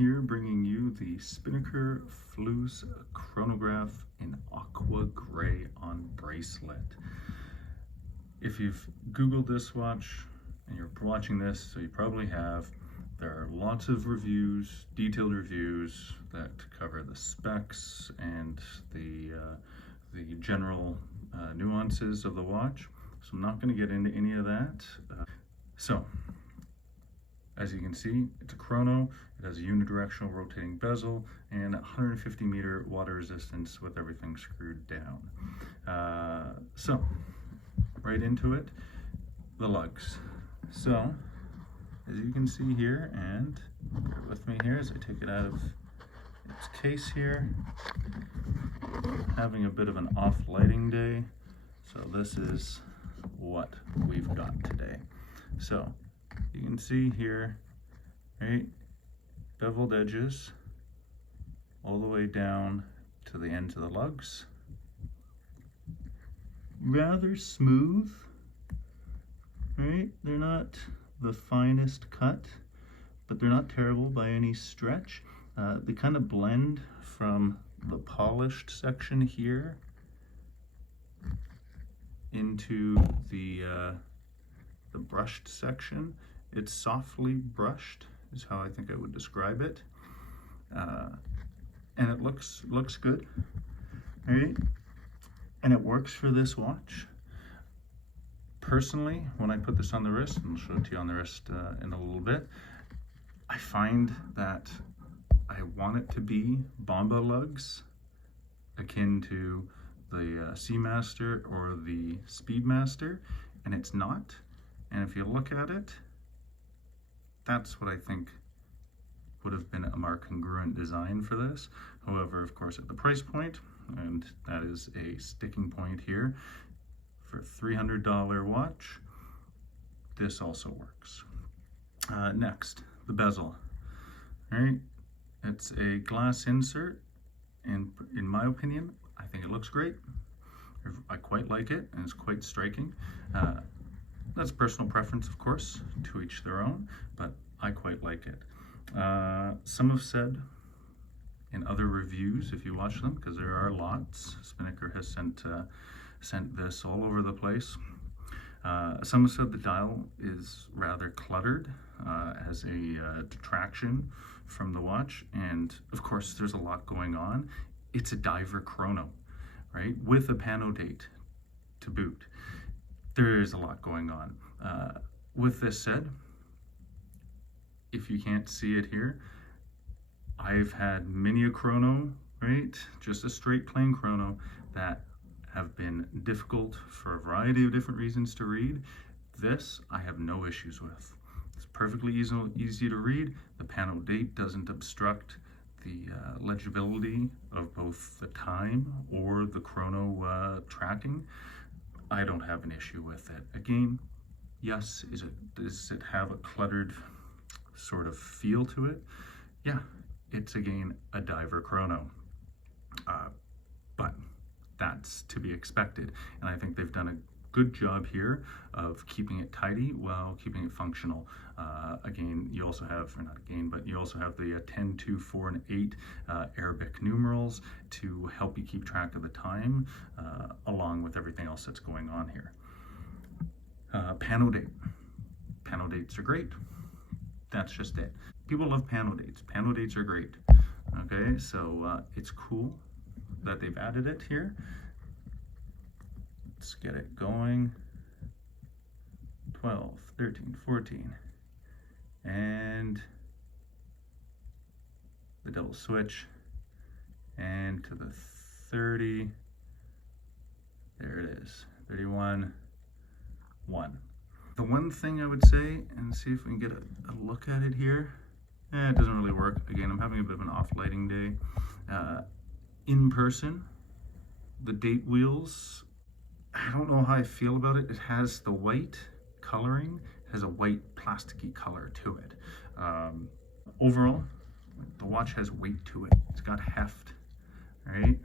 here bringing you the Spinnaker Fluess Chronograph in aqua gray on bracelet. If you've Googled this watch and you're watching this, so you probably have, there are lots of reviews, detailed reviews that cover the specs and the general nuances of the watch. So I'm not going to get into any of that. As you can see, it's a Chrono. It has a unidirectional rotating bezel and 150 meter water resistance with everything screwed down. So right into it, the lugs. So as you can see here, and bear with me here as I take it out of its case here, having a bit of an off lighting day. So this is what we've got today. So you can see here, right, beveled edges all the way down to the ends of the lugs. Rather smooth, right? They're not the finest cut, but they're not terrible by any stretch. They kind of blend from the polished section here into the brushed section. It's softly brushed is how I think I would describe it, and it looks good, right? And it works for this watch. Personally, when I put this on the wrist, and I'll show it to you on the wrist in a little bit, I find that I want it to be bombe lugs, akin to the Seamaster or the Speedmaster, and it's not. And if you look at it, that's what I think would have been a more congruent design for this. However, of course, at the price point, and that is a sticking point here, for a $300 watch, this also works. Next, the bezel. All right, it's a glass insert, and in my opinion, I think it looks great. I quite like it, and it's quite striking. That's personal preference, of course, to each their own, but I quite like it. Some have said in other reviews, if you watch them, because there are lots, Spinnaker has sent this all over the place. Some have said the dial is rather cluttered, as a detraction from the watch, and of course there's a lot going on. It's a diver chrono, right, with a pano date to boot. There is a lot going on. With this said, if you can't see it here, I've had many a chrono, right, just a straight plain chrono, that have been difficult for a variety of different reasons to read. This I have no issues with. It's perfectly easy to read. The pano date doesn't obstruct the legibility of both the time or the chrono tracking. I don't have an issue with it. Again, yes, does it have a cluttered sort of feel to it? Yeah, it's again a diver chrono, but that's to be expected, and I think they've done a good job here of keeping it tidy while keeping it functional. Again, you also have, or not again, but you also have the 10, 2, 4, and 8 Arabic numerals to help you keep track of the time, along with everything else that's going on here. Pano date. Pano dates are great. That's just it. People love pano dates. Pano dates are great. Okay, so it's cool that they've added it here. Let's get it going. 12, 13, 14. And the double switch. And to the 30. There it is. 31, 1. The one thing I would say, and see if we can get a look at it here. It doesn't really work. Again, I'm having a bit of an off lighting day. In person, the date wheels, I don't know how I feel about it. It has the white coloring, has a white plasticky color to it. Overall, the watch has weight to it. It's got heft, right?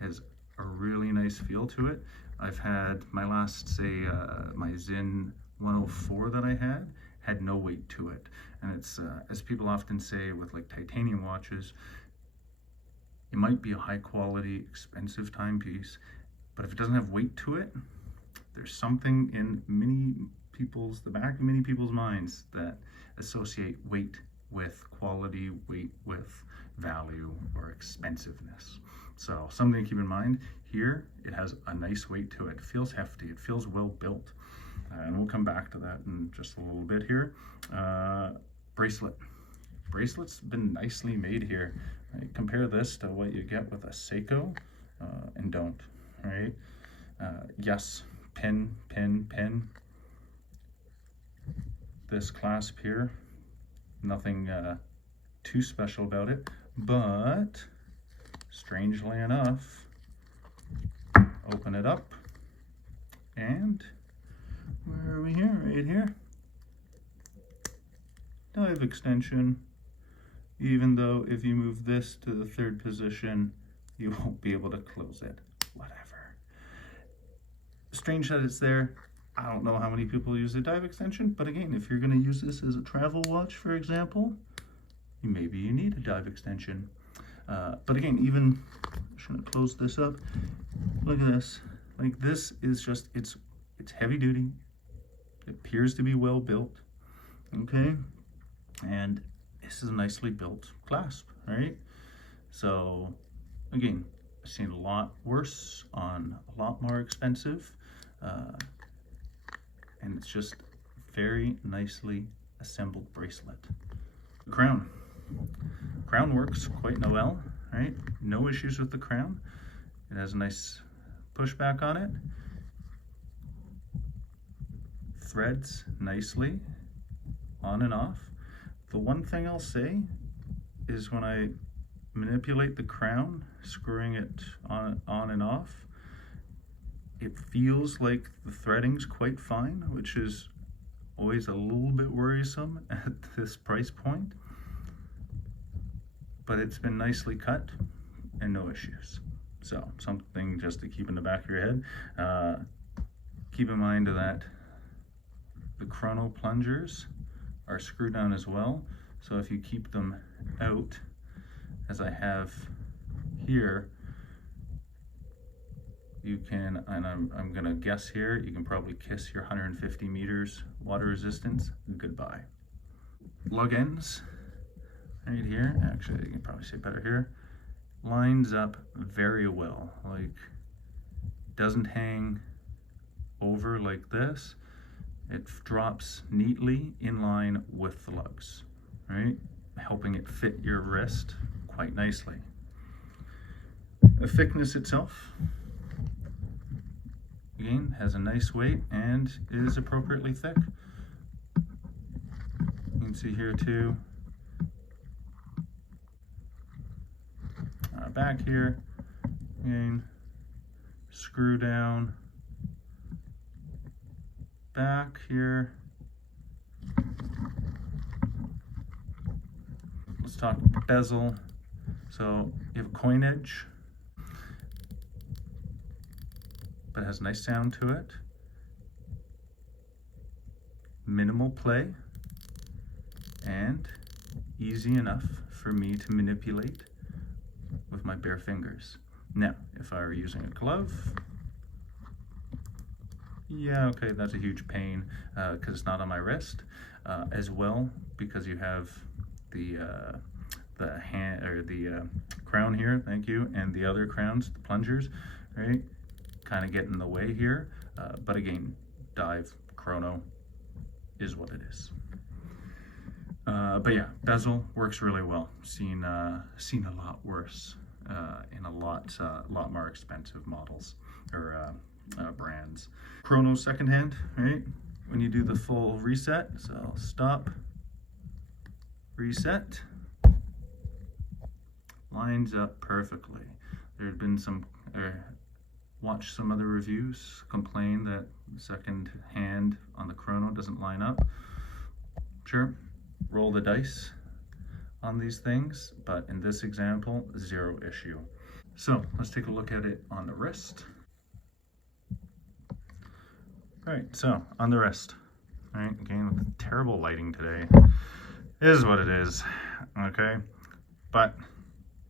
Has a really nice feel to it. I've had my last, say, my Zin 104 that I had had no weight to it. And it's, as people often say with like titanium watches, it might be a high quality, expensive timepiece, but if it doesn't have weight to it, there's something in the back of many people's minds that associate weight with quality, weight with value or expensiveness. So something to keep in mind here, it has a nice weight to it. It feels hefty, it feels well built. And we'll come back to that in just a little bit here. Bracelet. Bracelet's been nicely made here. Right? Compare this to what you get with a Seiko and don't, right? Yes, pin. This clasp here, nothing too special about it, but strangely enough, open it up, and where are we here? Right here. Dive extension, even though if you move this to the third position, you won't be able to close it. Whatever. Strange that it's there. I don't know how many people use the dive extension, but again, if you're going to use this as a travel watch, for example, maybe you need a dive extension. But again, even, shouldn't close this up. Look at this. Like, this is just, it's heavy duty. It appears to be well built. Okay. And this is a nicely built clasp, right? So again, I've seen a lot worse on a lot more expensive. And it's just very nicely assembled bracelet. Crown. Crown works quite well, right? No issues with the crown. It has a nice pushback on it. Threads nicely on and off. The one thing I'll say is when I manipulate the crown, screwing it on and off, it feels like the threading's quite fine, which is always a little bit worrisome at this price point. But it's been nicely cut and no issues. So something just to keep in the back of your head. Keep in mind that the Chrono plungers are screwed down as well. So if you keep them out, as I have here, you can, and I'm gonna guess here, you can probably kiss your 150 meters water resistance goodbye. Lug ends, right here, actually you can probably see it better here, lines up very well, like doesn't hang over like this. It drops neatly in line with the lugs, right? Helping it fit your wrist quite nicely. The thickness itself, again, has a nice weight and is appropriately thick. You can see here too. Back here, again, screw down. Back here. Let's talk bezel. So you have a coin edge, but it has a nice sound to it. Minimal play and easy enough for me to manipulate with my bare fingers. Now, if I were using a glove, yeah, okay, that's a huge pain because it's not on my wrist. As well, because you have the hand or the crown here, thank you, and the other crowns, the plungers, right? Kind of get in the way here, but again, dive Chrono is what it is. But yeah, bezel works really well. Seen a lot worse in a lot more expensive models or brands. Chrono secondhand, right? When you do the full reset, so stop, reset, lines up perfectly. There had been some, watched some other reviews complain that second hand on the Chrono doesn't line up. Sure, roll the dice on these things, but in this example, zero issue. So let's take a look at it on the wrist. All right, so on the wrist, right? Again, with the terrible lighting today, is what it is, okay? But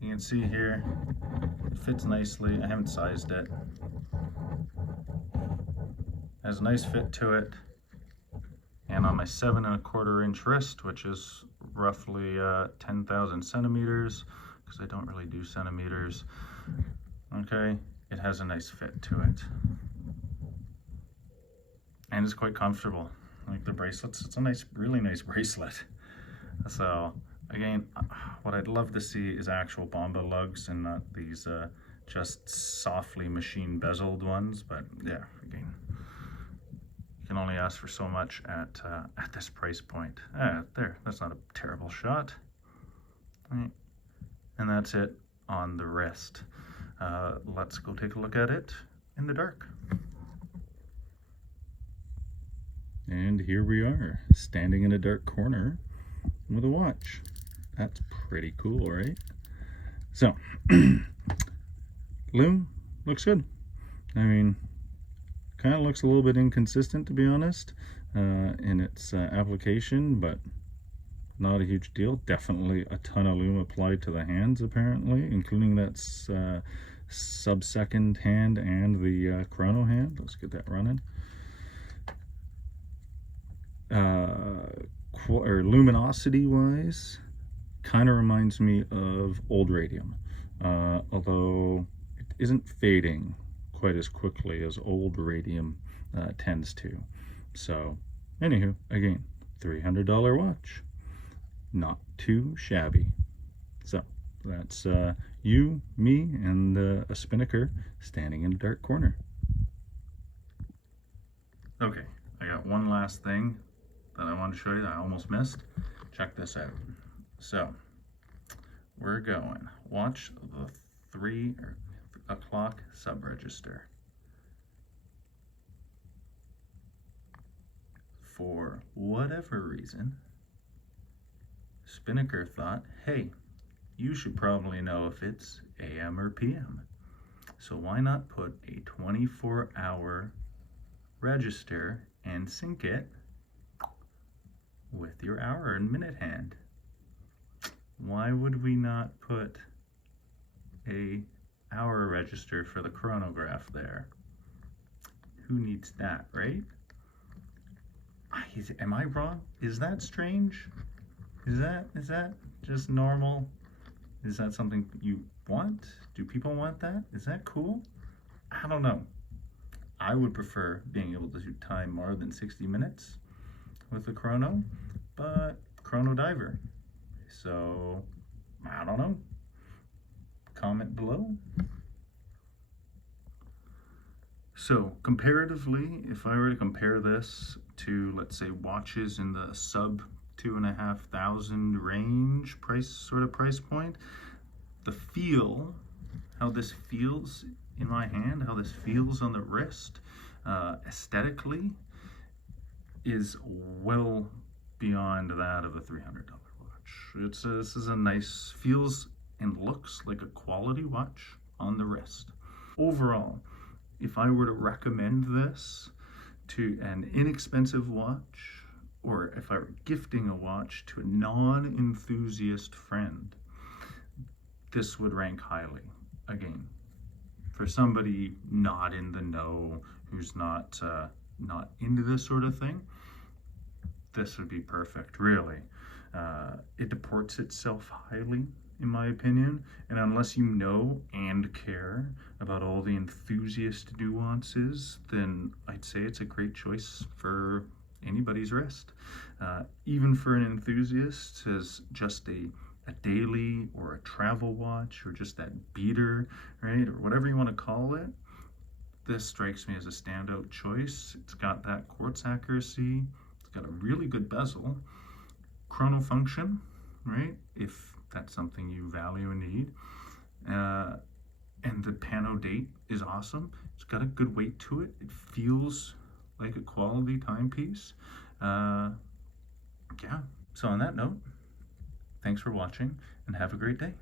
you can see here, it fits nicely. I haven't sized it. Has a nice fit to it. And on my 7¼ inch wrist, which is roughly 10,000 centimeters, because I don't really do centimeters, okay, it has a nice fit to it. And it's quite comfortable. Like the bracelets, it's a nice, really nice bracelet. So again, what I'd love to see is actual bombe lugs and not these just softly machine bezeled ones. But yeah, again, you can only ask for so much at this price point. There, that's not a terrible shot. Right. And that's it on the wrist. Let's go take a look at it in the dark. And here we are, standing in a dark corner with a watch. That's pretty cool, right? So, Lume looks good. I mean, kind of looks a little bit inconsistent, to be honest, in its application, but not a huge deal. Definitely a ton of Lume applied to the hands, apparently, including that sub-second hand and the Chrono hand. Let's get that running. Luminosity wise, kind of reminds me of old radium, although it isn't fading quite as quickly as old radium tends to. So anywho, again, $300 watch, not too shabby. So that's you, me, and a Spinnaker standing in a dark corner. Okay, I got one last thing that I want to show you that I almost missed. Check this out. So we're going, watch the 3 o'clock sub-register. For whatever reason, Spinnaker thought, hey, you should probably know if it's AM or PM. So why not put a 24-hour register and sync it with your hour and minute hand? Why would we not put a hour register for the chronograph there? Who needs that, right? Am I wrong? Is that strange? Is that just normal? Is that something you want? Do people want that? Is that cool? I don't know. I would prefer being able to time more than 60 minutes with the Chrono, but Chrono diver. So, I don't know. Comment below. So, comparatively, if I were to compare this to, let's say, watches in the sub 2,500 range price point, the feel, how this feels in my hand, how this feels on the wrist, aesthetically, is well beyond that of a $300 watch. This is a nice, feels and looks like a quality watch on the wrist. Overall, if I were to recommend this to an inexpensive watch, or if I were gifting a watch to a non-enthusiast friend, this would rank highly. Again, for somebody not in the know, who's not into this sort of thing, this would be perfect, really. It deports itself highly, in my opinion, and unless you know and care about all the enthusiast nuances, then I'd say it's a great choice for anybody's wrist. Even for an enthusiast, as just a daily or a travel watch, or just that beater, right, or whatever you want to call it, this strikes me as a standout choice. It's got that quartz accuracy, it's got a really good bezel, chrono function, right, if that's something you value and need, and the pano date is awesome. It's got a good weight to it. It feels like a quality timepiece. Yeah, so on that note, thanks for watching and have a great day.